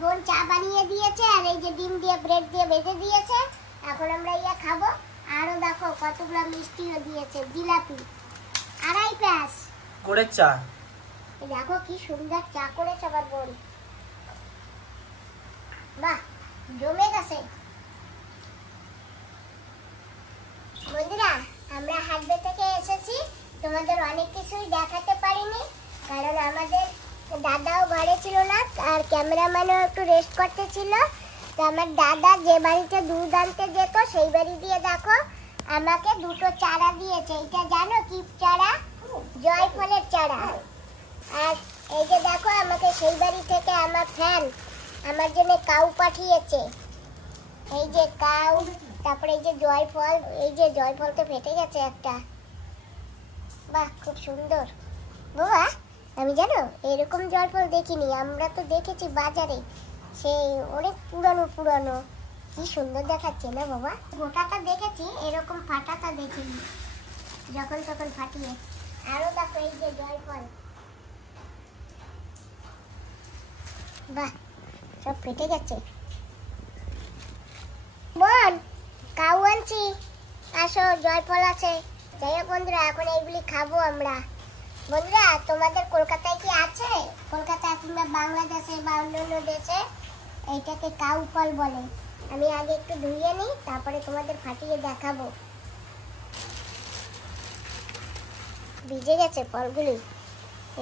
বোন চা বানিয়ে দিয়েছে আর এই যে ডিম দিয়ে ব্রেড দিয়ে ভেজে দিয়েছে। এখন আমরা ইয়া খাবো। আরো দেখো কতগুলো মিষ্টিও দিয়েছে, জিলাপি, আড়াই প্যাস করে চা। দেখো কি সুন্দর চা করেছে আমার বোন, বাহ জমে গেছে। বন্ধুরা আমরা হাটবে থেকে এসেছি, তোমাদের অনেক কিছুই দেখাতে পারিনি কারণ আমাদের দাদাও ঘরে ছিল না আর ক্যামেরাম্যানও একটু রেস্ট করতে ছিল। তো আমার দাদা যে বাড়িতে দুধ আনতে যেত সেই বাড়ি দিয়ে দেখো আমাকে দুটো চারা দিয়েছে। এটা জানো কি চারা? জয়ফলের চারা। আর এই যে দেখো আমাকে সেই বাড়ি থেকে আমার ফ্যান আমার জন্য কাউ পাঠিয়েছে, এই যে কাউ। তারপরে এই যে জয়ফল, এই যে জয়ফল তো ফেটে গেছে একটা, বাহ খুব সুন্দর। বাবা আমি জানো এরকম জয়ফল দেখিনি, আমরা তো দেখেছি বাজারে, সেই অনেক পুরানো পুরানো, কি সুন্দর দেখাচ্ছে না বাবা। গোটাটা দেখেছি, এরকম ফাটাটা দেখিনি, যখন তখন ফাটিয়ে। আরো দেখো এই যে জয়ফল, বাহ সব ফেটে গেছে। বোন কাউ আনছি, আসো জয়ফল আছে। যাই হোক বন্ধুরা এখন এইগুলি খাবো আমরা। বন্ধুরা তোমাদের কলকাতায় কি আছে? কলকাতা কিংবা বাংলাদেশে বা অন্যান্য দেশে এইটাকে কাউ ফল বলে। আমি আগে একটু ধুয়ে নিই, তারপরে তোমাদের ফাটিয়ে দেখাবো। ভিজে গেছে ফলগুলি,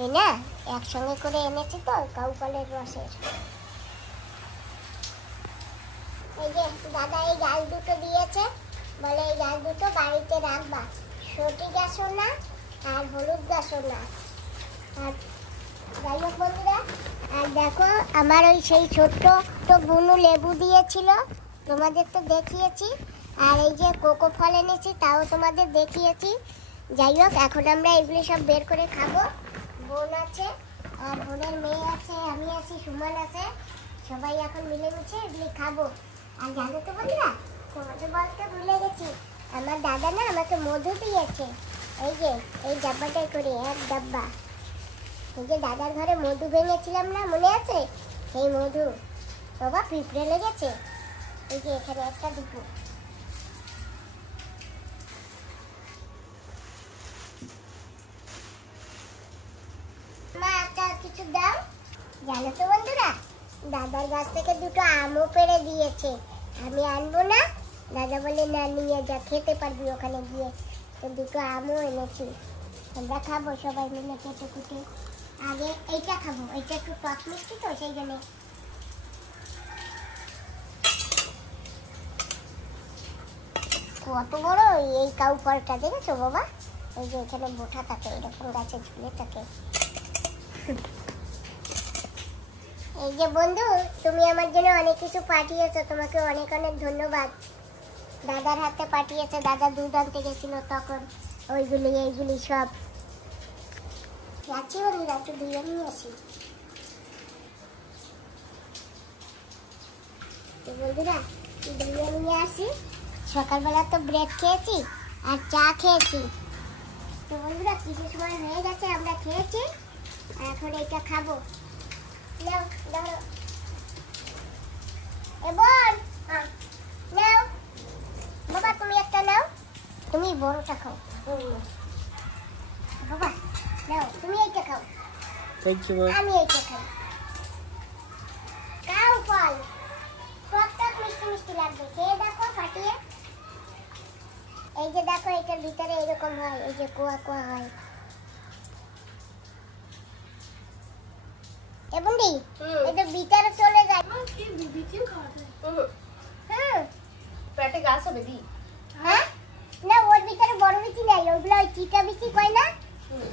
এই না একসঙ্গে করে এনেছি তো কাউ ফলের রসের। এই যে দাদা এই গাছ দুটো দিয়েছে, বলে এই গাছ দুটো বাড়িতে রাখবা, সটি গাছও না আর হলুদ গাছও না। আর যাই হোক বন্ধুরা, আর দেখো আমার ওই সেই ছোট্ট তো বুনু লেবু দিয়েছিল, তোমাদের তো দেখিয়েছি। আর এই যে কোকো ফল এনেছি, তাও তোমাদের দেখিয়েছি। যাই হোক এখন আমরা এগুলি সব বের করে খাবো। বোন আছে আর বোনের মেয়ে আছে, আমি আছি, সুমন আছে, সবাই এখন মিলেমিশে এগুলি খাবো। আর জানো তো বন্ধুরা তোমাদের বলতে ভুলে গেছি, আমার দাদা না আমাকে মধু দিয়েছে, এই যে এই ডাব্বাটাই করে এক ডাব্বা। এই যে দাদার ঘরে মধু ভেঙেছিলাম না, মনে আছে? সেই মধু। বাবা পিঁপড়ে লেগেছে, এই যে এখানে একটা দুটো। মা একটা কিছু দাও। জানো তো বন্ধুরা দাদার গাছ থেকে দুটো আমও পেড়ে দিয়েছে, আমি আনবো না, দাদা বলে না নিয়ে যা, খেতে পারবি ওখানে গিয়ে। তো দুটো আমও এনেছি, আমরা খাবো সবাই মিলে কেটে কুটে। আগে এইটা খাবো, এইটা একটু টক মিষ্টি তো সেই জন্য। কত বড় এই কাউ ফলটা দেখেছো বাবা? এই যে এখানে বোঠা থাকে, এরকম গাছে ঝুলে থাকে। এই যে বন্ধু তুমি আমার জন্য অনেক কিছু পাঠিয়েছো, তোমাকে অনেক অনেক ধন্যবাদ। দাদার হাতে পাঠিয়েছে, দাদা দুধ আনতে গেছিল তখন, ওইগুলি এইগুলি সব। যাচ্ছি বন্ধুরা একটু ধুয়ে নিয়ে আসি। বন্ধুরা ধুয়ে নিয়ে আসি, সকালবেলা তো ব্রেড খেয়েছি আর চা খেয়েছি। তো বন্ধুরা কিছু সময় হয়ে গেছে আমরা খেয়েছি, এখন এটা খাবো। নাও দাও এবার, নাও বাবা তুমি একটা নাও, তুমি বড়টা খাও। বাবা নাও তুমি এইটা খাও, আমি এইটা খাই। কাউ ফল টক মিষ্টি মিষ্টি লাগবে, খেয়ে দেখো ফাটিয়ে। এই যে দেখো এটার ভিতরে এরকম হয়, এই যে কোয়া কোয়া হয়। এবন্ডি এটা ভিতরে চলে যায়। কি বিবিকিউ খাওয়া যায়? হ্যাঁ পেটে গ্যাস হবে দি? হ্যাঁ না ওর ভিতরে বড় বিচি নাই, ওগুলো ওই চিটা বিচি কয় না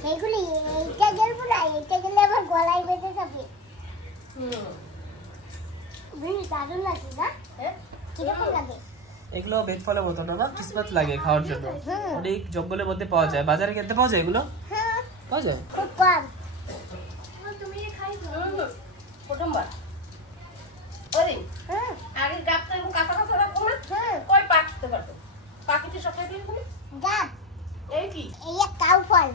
সেইগুলি। এইটা গেলবো না, এইটা গেলে আবার গলায় বেঁধে যাবে। বেশ দারুণ লাগে না? কিরকম লাগে? এগুলো বেড ফলের মতো না, কিসমত লাগে খাওয়ার জন্য। অনেক জঙ্গলের মধ্যে পাওয়া যায়, বাজারে কিনতে পাওয়া যায় এগুলো? হ্যাঁ পাওয়া যায় খুব কম। তুমি খাই প্রথমবার ওরে আগে গাবটা এবং কাঁচা কাঁচা রাখো না, কই পাকতে পারবে? পাকিতে সব খাই দিন গাব এই কি এই এক কাউ ফল,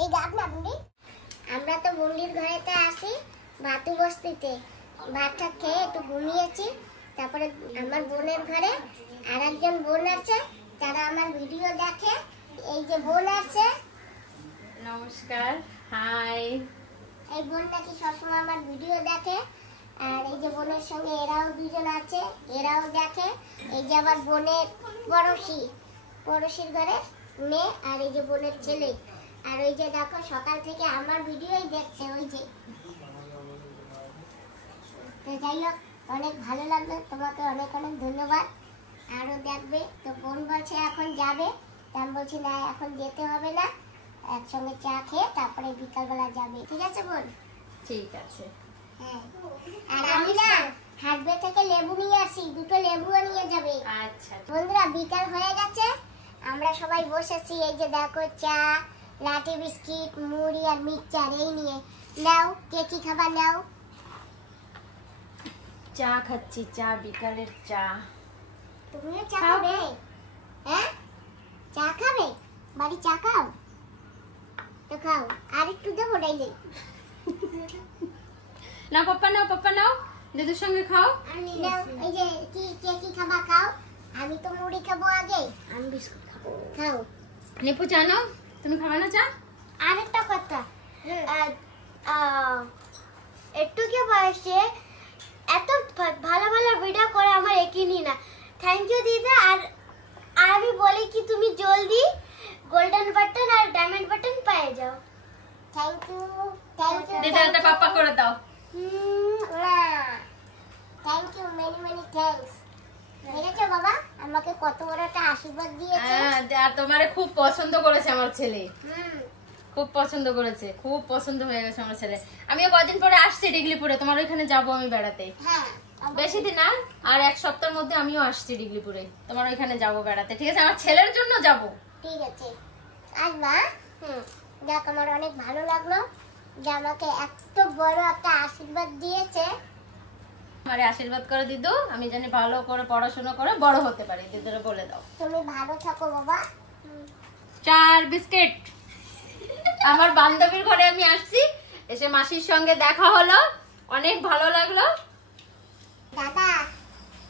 এই গাব না বুড়ি। আমরা তো বুন্ডির ঘরেতে আসি ভাতু বস্তিতে, ভাতটা খেয়ে একটু ঘুমিয়েছি। তারপরে আমার বোনের ঘরে আর একজন বোন আছে, তারা আমার ভিডিও দেখে। এই যে বোন আছে, নমস্কার, হাই। এই বোন নাকি সবসময় আমার ভিডিও দেখে। আর এই যে বোনের সঙ্গে এরাও দুজন আছে, এরাও দেখে। এই যে আবার বোনের পড়োশির ঘরে মেয়ে, আর এই যে বোনের ছেলে। আর ওই যে দেখো সকাল থেকে আমার ভিডিওই দেখছে ওই যে। তো যাই হোক, অনেক ভালো লাগলো, তোমাকে অনেক অনেক ধন্যবাদ। আরো দেখবে। তো বোন বলছে এখন যাবে, তা আমি বলছি না এখন যেতে হবে না, একসঙ্গে চা খেয়ে তারপরে বিকালবেলা যাবে। ঠিক আছে বোন? ঠিক আছে। হ্যাঁ, আর আমি না হাটবে থেকে লেবু নিয়ে আসি, 2টো লেবুও নিয়ে যাবে। আচ্ছা বন্ধুরা, বিকাল হয়ে গেছে, আমরা সবাই বসেছি। এই যে দেখো চা, লাঠি বিস্কিট, মুড়ি আর মিক্সচার এই নিয়ে। নাও, কে কি খাবার নাও? চা খাচ্ছি, চা, বিকালের চা। তুমিও চা খাবে? হ্যাঁ, চা খাবে? বাড়ি চা খাও? তো খাও, আর একটু দেবো ডাইলে। না পাপ্পা নাও, পাপ্পা নাও, দাদুর সঙ্গে খাও। নাও, এই যে কে কি খাবার খাও? আমি তো মুড়ি খাবো আগে। আমি বিস্কুট খাবো। খাও। নেপু চা নাও, তুমি খাবে না চা? আরেকটা কথা, একটু কে বয়সে এত ভালো ভালো ভিডিও করে আমার একই না। থ্যাংক ইউ দিদা। আর আমি বলি কি তুমি জলদি গোল্ডেন বাটন আর ডায়মন্ড বাটন পেয়ে যাও। থ্যাংক ইউ দিদা একটা পাপ্পা করে দাও। Thank you, many many thanks. দেখেছো বাবা আমাকে কত বড় একটা আশীর্বাদ দিয়েছে। আর তোমারে খুব পছন্দ করেছে আমার ছেলে, খুব পছন্দ করেছে, খুব পছন্দ হয়ে গেছে আমার ছেলে। আমিও কদিন পরে আসছি ডিগলিপুরে, তোমার ওইখানে যাবো আমি বেড়াতে। হ্যাঁ, বেশি দিন না, আর 1 সপ্তাহের মধ্যে আমিও আসছি ডিগলিপুরে, তোমার ওইখানে যাবো বেড়াতে। ঠিক আছে, আমার ছেলের জন্য যাবো। ঠিক আছে, আসবা। দেখ, আমার অনেক ভালো লাগলো যে আমাকে এত বড় একটা আশীর্বাদ দিয়েছে। আমারে আশীর্বাদ করে দিদু, আমি জানি ভালো করে পড়াশোনা করে বড় হতে পারি। দিদুরে বলে দাও। তুমি ভালো থাকো বাবা। 4 বিস্কিট। আমার বান্ধবীর ঘরে আমি আসছি, এসে মাসির সঙ্গে দেখা হলো, অনেক ভালো লাগলো। দাদা,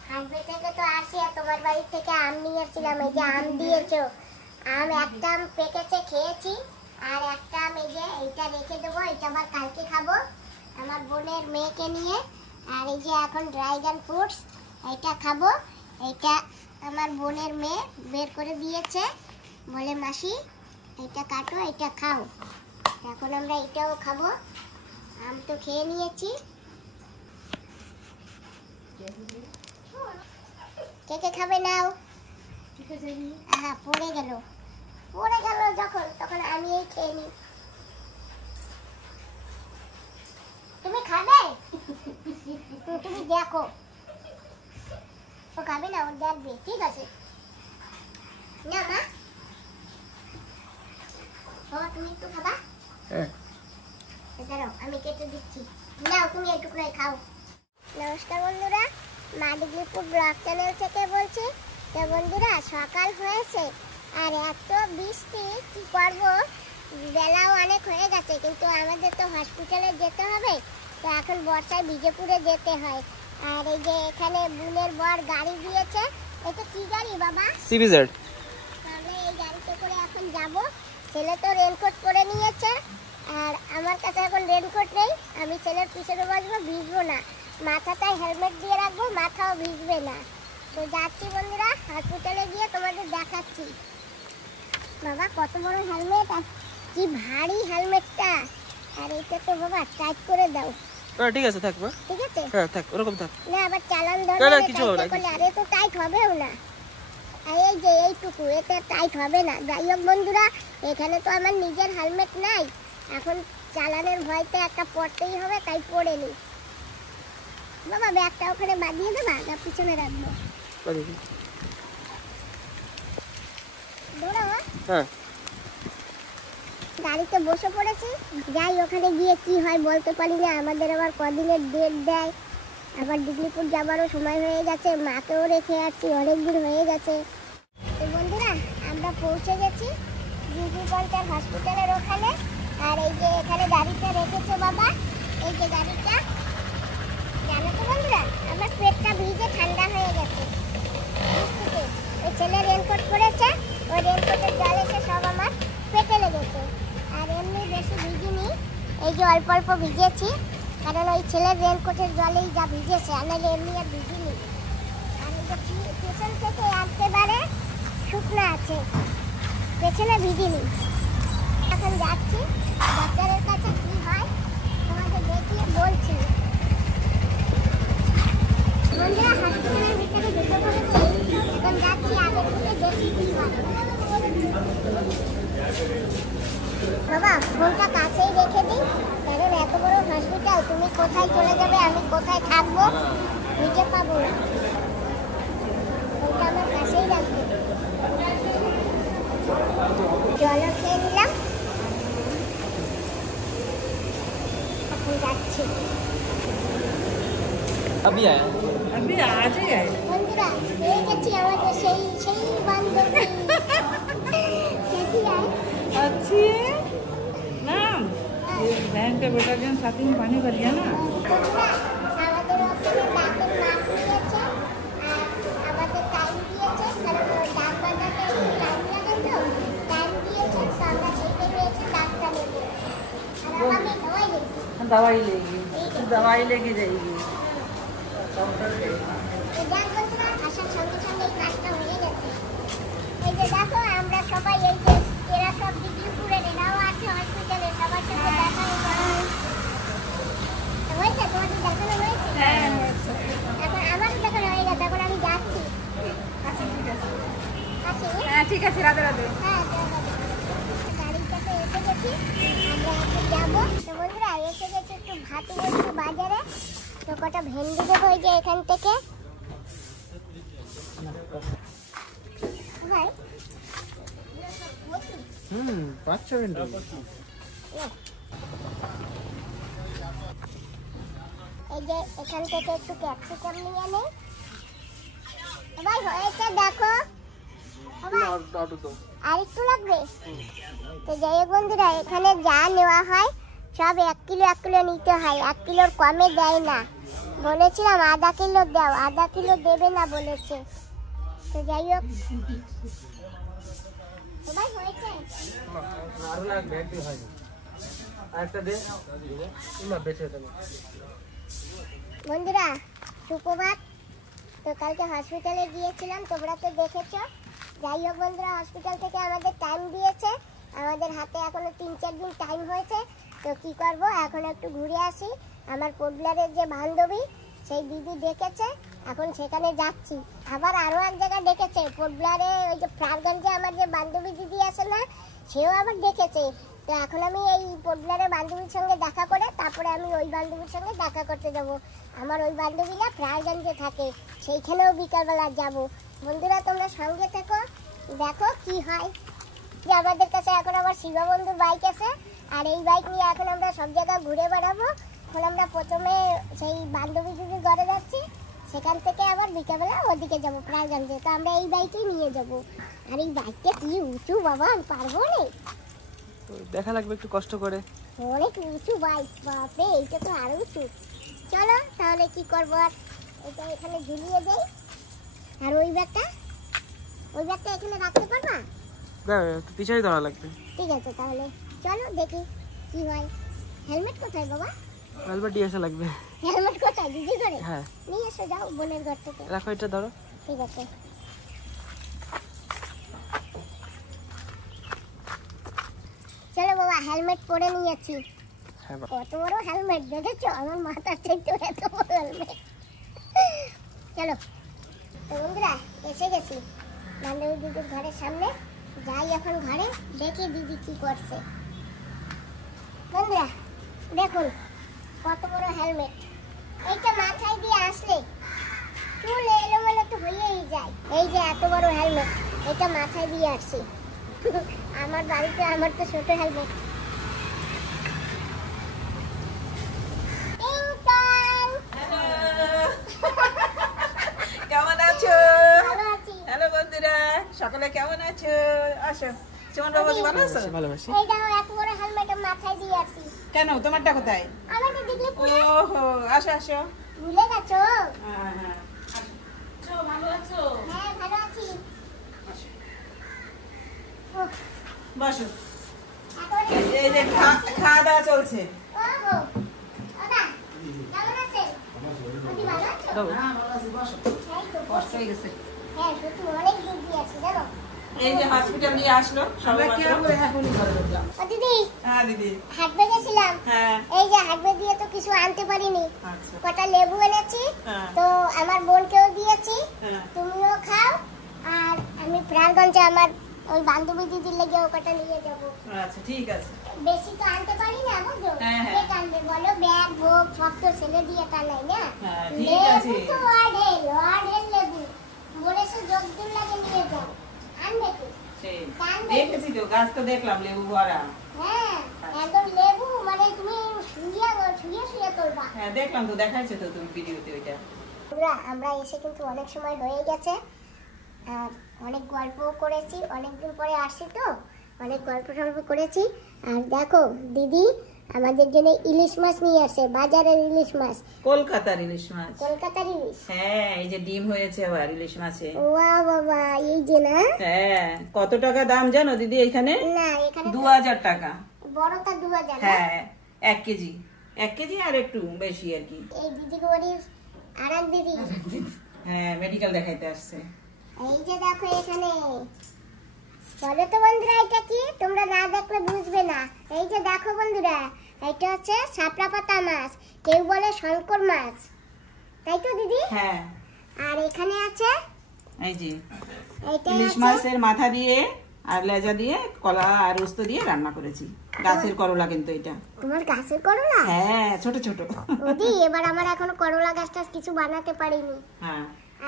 হাটবে থেকে তো আসি, আর তোমার বাড়ি থেকে আম নিয়ে আসছিলাম। এই যে আম দিয়েছো, আম একটা আম পেকেছে, খেয়েছি। আর একটা আম এই যে এইটা রেখে দেবো, এটা আবার কালকে খাবো আমার বোনের মেয়েকে নিয়ে। আর এই যে এখন ড্রাগন ফ্রুটস, এটা খাবো। এটা আমার বোনের মেয়ে বের করে দিয়েছে, বলে মাসি এটা কাটো, এটা খাও। এখন আমরা এটাও খাবো। আম তো খেয়ে নিয়েছি। কে কে খাবে নাও? হ্যাঁ, পড়ে গেল যখন, তখন আমি এই খেয়ে নি। তুমি খাবে? তুমি দেখো, ও খাবে না, ও দেখবে। ঠিক আছে না মা? বাবা তুমি একটু খাবা? দাঁড়াও, আমি কেটে দিচ্ছি। নাও, তুমি একটু খাও। নমস্কার বন্ধুরা, মা ডিগলিপুর ব্লগ চ্যানেল থেকে বলছি। তো বন্ধুরা, সকাল হয়েছে আর এত বৃষ্টি, কি করবো, বেলাও অনেক হয়ে গেছে, কিন্তু আমাদের তো হসপিটালে যেতে হবে। তো এখন বর্ষায় বিজেপুরে যেতে হয়। আর এই যে এখানে বোনের বর গাড়ি দিয়েছে। এটা কি গাড়ি বাবা? সিবিজেড। আমরা এই গাড়িতে করে এখন যাব। ছেলে তো রেনকোট পরে নিয়েছে, আর আমার কাছে এখন রেনকোট নেই। আমি ছেলের পিছনে বসবো, ভিজবো না। মাথাটায় হেলমেট দিয়ে রাখবো, মাথাও ভিজবে না। তো যাচ্ছি বন্ধুরা, হসপিটালে গিয়ে তোমাদের দেখাচ্ছি। বাবা কত বড় হেলমেট, আর কি ভারী হেলমেটটা। আর এটা তো বাবা টাইট করে দাও। ঠিক আছে, থাক মা। ঠিক আছে, হ্যাঁ থাক, ওরকম থাক। না আবার চালান না, ধরে কিছু হবে না। আরে তো টাইট হবেও না। আর এই যে এইটুকু, এতে টাইট হবে না। যাই হোক বন্ধুরা, এখানে তো আমার নিজের হেলমেট নাই, এখন চালানের ভয়তে একটা পড়তেই হবে, তাই পড়ে নি। বাবা ব্যাগটা ওখানে বাঁধিয়ে দেবা, না পিছনে রাখবো? হ্যাঁ, গাড়িতে বসে পড়েছি। যাই, ওখানে গিয়ে কি হয় বলতে পারি না। আমাদের আবার কদিনের ডেট দেয়, আবার ডিগলিপুর যাবারও সময় হয়ে গেছে। মাকেও রেখে আসছি, অনেকদিন হয়ে গেছে। তো বন্ধুরা, আমরা পৌঁছে গেছি জিবি পঞ্চার হসপিটালের ওখানে। আর এই যে এখানে গাড়িটা রেখেছে বাবা, এই যে গাড়িটা, জানো আমার পেটটা ভিজে ঠান্ডা হয়ে গেছে। ওই ছেলে রেনকোট পরেছে, ওই রেনকোটের জল এসে সব আমার পেটে লেগেছে। আর এমনি বেশি ভিজিনি, এই যে অল্প অল্প ভিজেছি, কারণ ওই ছেলের রেনকোটের জলেই যা ভিজেছে, আর নাহলে এমনি আর ভিজিনি। আর এই যে পেছন থেকে একেবারে শুকনো আছে, পেছনে ভিজিনি। এখন যাচ্ছি ডাক্তারের কাছে, কি হয় তোমাকে দেখিয়ে বলছি। বন্ধুরা হসপিটালের ভিতরে ঢুকে পড়েছি, এখন যাচ্ছি আগে থেকে দেখি কি হয়। বাবা ফোনটা কাছেই রেখে দিই, কারণ এত বড় হসপিটাল, তুমি কোথায় চলে যাবে, আমি কোথায় থাকবো খুঁজে পাবো না। ফোনটা আমার কাছেই রাখবো। জলও খেয়ে নিলাম, এখন যাচ্ছি। अभी आया अभी आज ही आए। বন্ধুরা পেয়ে গেছি আমাদের সেই সেই বান্ধবী। कैसी है? अच्छी है नाम ये बहन का बेटा जो साथी में पानी भर गया ना। বন্ধুরা আমাদের ওখানে ডাক্তার নাম দিয়েছে আর আমাদের টাইম দিয়েছে, কারণ ওই ডাক বাজাতে টাইম লাগে তো, টাইম দিয়েছে, তো আমরা সেটাই রয়েছে ডাক্তার নেবো। আর আমি দওয়াই নেবো। दवाई लेके जाएगी। দেখ বন্ধুরা আসার সঙ্গে সঙ্গে এই কাজটা হয়ে গেছে। এই যে দেখো আমরা সবাই, এই যে এরা সব ডিগ্রিপুরের, এরাও আছে হসপিটালে, সবার সাথে দেখা হয়েছে। তোমাদের দেখানো হয়েছে? এখন আমারও দেখানো হয়ে গেছে, এখন আমি যাচ্ছি। আসি? হ্যাঁ ঠিক আছে, রাধে রাধে। হ্যাঁ গাড়ির কাছে এসে গেছি, আমরা এখন যাবো। তো বন্ধুরা এসে গেছি একটু ভাতু বস্তু বাজারে, তো কটা ভেন্ডি দেবো এই যে এখান থেকে। ভাই 5-6 मिनट এই যে এখান থেকে একটু ক্যাপসিকাম নিয়ে নেই। ভাই হয়েছে দেখো, আর একটু লাগবে। তো যাই হোক বন্ধুরা, এখানে যা নেওয়া হয় সব 1 কিলো 1 কিলো নিতে হয়, 1 কিলোর কমে দেয় না। বলেছিলাম আধা কিলো দাও, আধা কিলো দেবে না বলেছে। তো যাই হোক ভাই হয়েছে। আরো লাগবে, একটু হয় আরেকটা দে না বেঁচে তুমি। বন্ধুরা সুপ্রভাত। তো কালকে হসপিটালে গিয়েছিলাম, তোমরা তো দেখেছো। যাই হোক বন্ধুরা, হসপিটাল থেকে আমাদের টাইম দিয়েছে, আমাদের হাতে এখনো 3-4 দিন টাইম হয়েছে। তো কি করব, এখন একটু ঘুরে আসি। আমার পোডলারের যে বান্ধবী সেই দিদি ডেকেছে, এখন সেখানে যাচ্ছি। আবার আরও এক জায়গায় ডেকেছে পোডলারে, ওই যে ফ্রারগঞ্জে আমার যে বান্ধবী দিদি আছে না, সেও আবার ডেকেছে। তো এখন আমি এই পোডলারের বান্ধবীর সঙ্গে দেখা করে তারপরে আমি ওই বান্ধবীর সঙ্গে দেখা করতে যাব। আমার ওই বান্ধবীরা ফ্রারগঞ্জে থাকে, সেইখানেও বিকালবেলা যাব। বন্ধুরা তোমরা সঙ্গে থেকো, দেখো কি হয়। যে আমাদের কাছে এখন আবার শিবা বন্ধুর বাইক আছে, আর এই বাইক নিয়ে এখন আমরা সব জায়গায় ঘুরে বেড়াবো। এখন আমরা প্রথমে সেই বান্ধবী দিদির ঘরে যাচ্ছি, সেখান থেকে আবার বিকালবেলা ওদিকে যাবো ফ্রারগঞ্জে। তো আমরা এই বাইকেই নিয়ে যাব। আর এই বাইকটা কি উঁচু বাবা, আমি পারবো না, দেখা লাগবে একটু কষ্ট করে। অনেক উঁচু বাইক, বাপরে এইটা তো আরো উঁচু। চলো তাহলে কি করবো, আর এটা এখানে ঝুলিয়ে দেই। আর ওই ব্যাগটা এখানে রাখতে পারবা? একটু পিছনে দাঁড়া লাগবে। ঠিক আছে তাহলে চলো দেখি কি হয়। হেলমেট কোথায় বাবা? হেলমেট দিয়ে আসা লাগবে। হেলমেট কোথায়? দিদি ঘরে? হ্যাঁ নিয়ে এসো, যাও বোনের ঘর থেকে। রাখো, এটা ধরো। ঠিক আছে। চলো বাবা, হেলমেট পরে নিয়েছি। হ্যাঁ কত বড় হেলমেট দেখেছো, আমার মাথার থেকে এত বড় হেলমেট। চলো তো বন্ধুরা এসে গেছি বান্ধবী দিদির ঘরের সামনে। যাই এখন ঘরে, দেখি দিদি কি করছে। বন্ধুরা দেখুন কত বড় হেলমেট, এইটা মাথায় দিয়ে আসলে চুল এলোমেলো তো হয়েই যায়। এই যে এত বড় হেলমেট, এটা মাথায় দিয়ে আসছি। আমার বাড়িতে আমার তো ছোট হেলমেট। কেমন আছো? ভালো আছি। হ্যালো বন্ধুরা, সকলে কেমন আছো? আসো। সুমন বাবু ভালো আছো? ভালোবাসি। এই দেখো এত বড় হেলমেট মাথায় দিয়ে আসছি। কেন তোমারটা কোথায়? আমাকে দেখলে পুরো ওহো, আসো আসো। ভুলে গেছো? হ্যাঁ হ্যাঁ আছো, ভালো আছো? হ্যাঁ ভালো আছি। উফ, বসো। একেবারে এই যে খাওয়া দাওয়া চলছে। ওগো, ওদা, কেমন আছেন? আপনি ভালো আছো? হ্যাঁ ভালো আছি, বসো। এই তো, কষ্ট হয়ে গেছে। হ্যাঁ সত্যি অনেক দূর দিয়ে আছি জানো। এই যে হসপিটাল নিয়ে আসলো সবাই এখনই ঘরে ঢুকলাম। ও দিদি, হ্যাঁ দিদি। হাঁটতে গেছিলাম, হ্যাঁ এই যে হাঁটতে দিয়ে তো কিছু আনতে পারিনি। আচ্ছা কটা লেবু এনেছি, হ্যাঁ তো আমার বোনকেও দিয়েছি, হ্যাঁ তুমিও খাও। আর আমি প্রাণগঞ্জে আমার ওই বান্ধবী দিদির লেগে ও কটা নিয়ে যাবো। আচ্ছা ঠিক আছে। বেশি তো আনতে পারি না বুঝলো, হ্যাঁ, হ্যাঁ। কে টানবে বলো, ব্যাগ ভোগ সব তো ছেলে দিয়ে টানাই না। হ্যাঁ, ঠিক লেবু আছে। তো অঢেল লেবু বলেছে যতদূর লাগে নিয়ে যাও, আনবে কি? সেই টানবে। দেখেছি তো, গাছ তো দেখলাম লেবু ভরা। হ্যাঁ একদম লেবু, মানে তুমি শুয়ে শুয়ে শুয়ে করবা। হ্যাঁ দেখলাম তো, দেখাইছে তো তুমি ভিডিওতে ওইটা। আমরা এসে কিন্তু অনেক সময় হয়ে গেছে, আর অনেক গল্পও করেছি, অনেকদিন পরে আসছি তো অনেক গল্প টল্প করেছি। আর দেখো দিদি আমাদের জন্য ইলিশ মাছ নিয়ে আসে, বাজারের ইলিশ মাছ, কলকাতার ইলিশ মাছ। কলকাতার ইলিশ। হ্যাঁ এই যে ডিম হয়েছে আবার ইলিশ মাছে। ওয়া বাবা, এই যে না, হ্যাঁ কত টাকা দাম জানো দিদি এখানে? না এখানে 2000 টাকা। বড়টা 2000। হ্যাঁ 1 কেজি, 1 কেজি আর একটু বেশি আর কি। এই দিদি গরিব আর এক দিদি, হ্যাঁ মেডিকেল দেখাইতে আসছে। এই যে দেখো এখানে, বলো তো বন্ধুরা এটা কি, তোমরা না দেখলে বুঝবে না। এই যে দেখো বন্ধুরা, এটা হচ্ছে শাপলা পাতা মাছ, কেউ বলে শঙ্কর মাছ, তাই তো দিদি? হ্যাঁ আর এখানে আছে এই যে এটা ইলিশ আছে, মাছের মাথা দিয়ে আর লেজা দিয়ে কলা আর উস্তো দিয়ে রান্না করেছি। গাছের করলা কিন্তু এটা। তোমার গাছের করলা? হ্যাঁ ছোট ছোট। ওদি এবার আমার এখনো করলা গাছটা কিছু বানাতে পারিনি। হ্যাঁ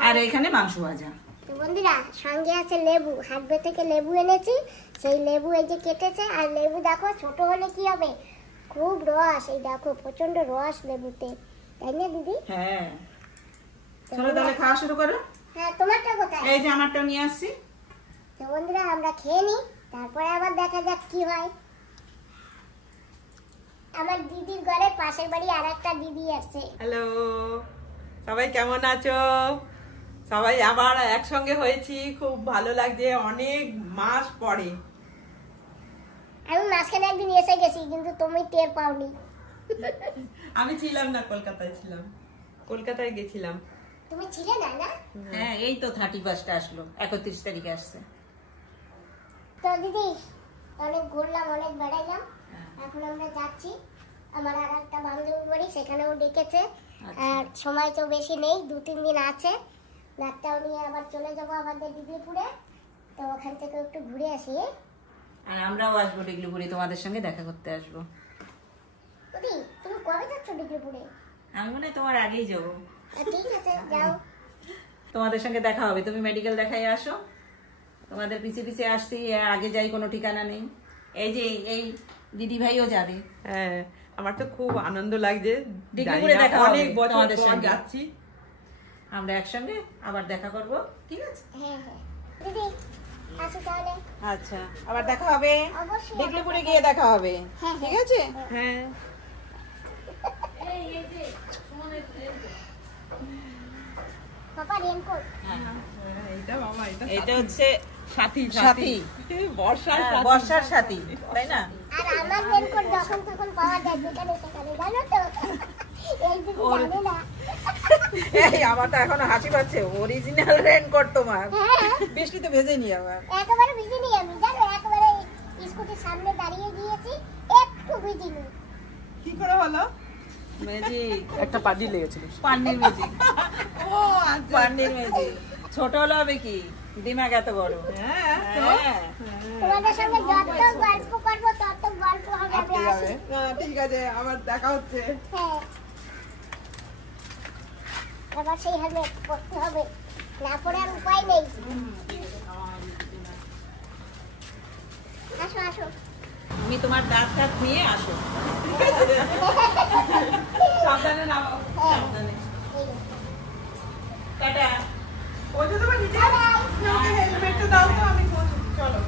আর এখানে মাংস ভাজা। তো বন্ধুরা সঙ্গে আছে লেবু, হাটবে থেকে লেবু এনেছি, সেই লেবু এই যে কেটেছে। আর লেবু দেখো ছোট হলে কি হবে, খুব রস, এই দেখো প্রচন্ড রস লেবুতে, তাই না দিদি? হ্যাঁ চলো তাহলে খাওয়া শুরু করো। হ্যাঁ তোমারটা কোথায়? এই যে আমারটাও নিয়ে আসছি। তো বন্ধুরা আমরা খেয়ে নিই, তারপরে আবার দেখা যাক কি হয়। আমার দিদির ঘরে পাশের বাড়ি আর একটা দিদি আসছে। হ্যালো, সবাই কেমন আছো? সবাই আবার একসঙ্গে হয়েছি, খুব ভালো লাগছে, অনেক মাস পরে। আমি মাঝখানে একদিন এসে গেছি, কিন্তু তুমি টের পাওনি। আমি ছিলাম না, কলকাতায় ছিলাম, কলকাতায় গেছিলাম। তুমি ছিলে না, না? হ্যাঁ এই তো 31টা আসলো, 31 তারিখে আসছে। তো দিদি অনেক ঘুরলাম, অনেক বেড়াইলাম, এখন আমরা যাচ্ছি আমার আর একটা বান্ধবী বাড়ি, সেখানেও ডেকেছে। আর সময় তো বেশি নেই, 2-3 দিন আছে, ব্যাগটাও নিয়ে আবার চলে যাবো আমাদের দিদিপুরে। তো ওখান থেকে একটু ঘুরে আসি। আর আমরাও আসবো ডিগলিপুরে, তোমাদের সঙ্গে দেখা করতে আসবো। দিদি তুমি কবে যাচ্ছ ডিগ্রিপুরে? আমি মনে হয় তোমার আগেই যাবো। ঠিক আছে যাও। তোমাদের সঙ্গে দেখা হবে, তুমি মেডিকেল দেখাই আসো, তোমাদের পিছে পিছে আসছি, আগে যাই কোনো ঠিকানা নেই। এই যে এই দিদি ভাইও যাবে। হ্যাঁ আমার তো খুব আনন্দ লাগছে, ডিগ্রিপুরে জানি না, দেখা হবে অনেক বছর তোমাদের পর সঙ্গে। যাচ্ছি। আমরা একসঙ্গে আবার দেখা করব, ঠিক আছে? হ্যাঁ হ্যাঁ দিদি আসো তাহলে। আচ্ছা আবার দেখা হবে, অবশ্যই। ডিগলিপুরে গিয়ে দেখা হবে, হ্যাঁ, ঠিক আছে? হ্যাঁ পাপা রেনকোট। এইটা বাবা, এটা হচ্ছে সাথী, সাথী। বর্ষার হ্যাঁ, সাথী। বর্ষার সাথী, তাই না? আর আমার রেনকোট যখন তখন পাওয়া যায় যেখানে সেখানে, জানো তো? এই দিদি জানে না। এই আমার তো এখনো হাসি পাচ্ছে, অরিজিনাল রেনকোট তোমার। হ্যাঁ বৃষ্টিতে ভেজে নি আবার। একেবারে ভিজিনি আমি, জানো, একেবারে স্কুটির সামনে দাঁড়িয়ে গিয়েছি, একটু ভিজিনি। কি করে হলো? ম্যাজিক, একটা পাজি লেগেছিল। পান্নির ম্যাজিক, ও আচ্ছা। পান্নির ম্যাজিক। ছোট হলে হবে কি, দিমাগ এত বড়। হ্যাঁ তো? হ্যাঁ তোমাদের সঙ্গে যত গল্প করবো তত গল্প হবে। আমি আটকে আসি। যাবে। ঠিক আছে, আবার দেখা হচ্ছে। হ্যাঁ এবার সেই হেলমেট পরতে হবে, না পরে আর উপায় নেই। আসো আসো। তুমি তোমার দাঁত টাত নিয়ে আসো। সাবধানে নামাও। হ্যাঁ সাবধানে। এই যে। টাটা। ওই যে তোমার নিচে ওকে হেলমেটটা দাও তো, আমি বলছি। চলো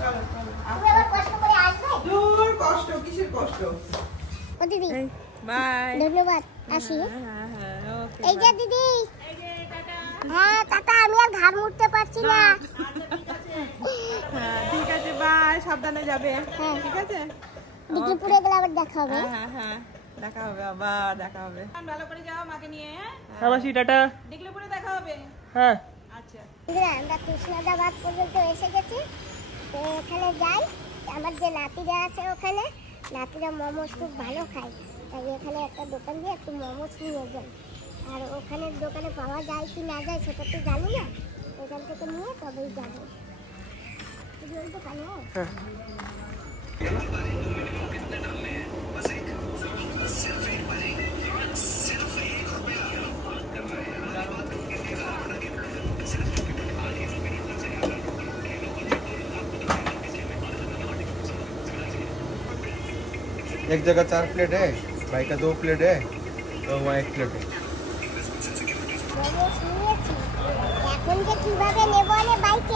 চলো চলো। তুমি আবার কষ্ট করে আসবে? দূর কষ্ট, কিসের কষ্ট? ও দিদি বাই। ধন্যবাদ, আসি। হ্যাঁ হ্যাঁ ওকে। এই যে দিদি, হ্যাঁ টাটা, আমি আর ঘাড় মুড়তে পারছি না। হ্যাঁ ঠিক আছে, বাই, সাবধানে যাবে। হ্যাঁ। ঠিক আছে, ডিগ্রিপুরে গেলে আবার দেখা হবে। হ্যাঁ হ্যাঁ হ্যাঁ দেখা হবে, আবার দেখা হবে। ভালো করে যাও মাকে নিয়ে। হ্যাঁ মাসি টাটা। ডিগলিপুরে দেখা হবে। হ্যাঁ আচ্ছা। আমরা কৃষ্ণদাবাদ পর্যন্ত এসে গেছি, তো এখানে যাই। আমার যে নাতিরা আছে ওখানে, নাতিরা মোমোস খুব ভালো খায়, তাই এখানে একটা দোকান দিয়ে একটু মোমোস নিয়ে যাই। আর ওখানের দোকানে পাওয়া যায় কি না যায় সেটা তো জানি না, ওখান থেকে নিয়ে তবেই যাবো। দোকানে एक जगह 4 प्लेट है, भाई का 2 प्लेट है, तो वहाँ 1 प्लेट है। মোমোস নিয়েছি, এখন যে কিভাবে নেবো আমি বাইকে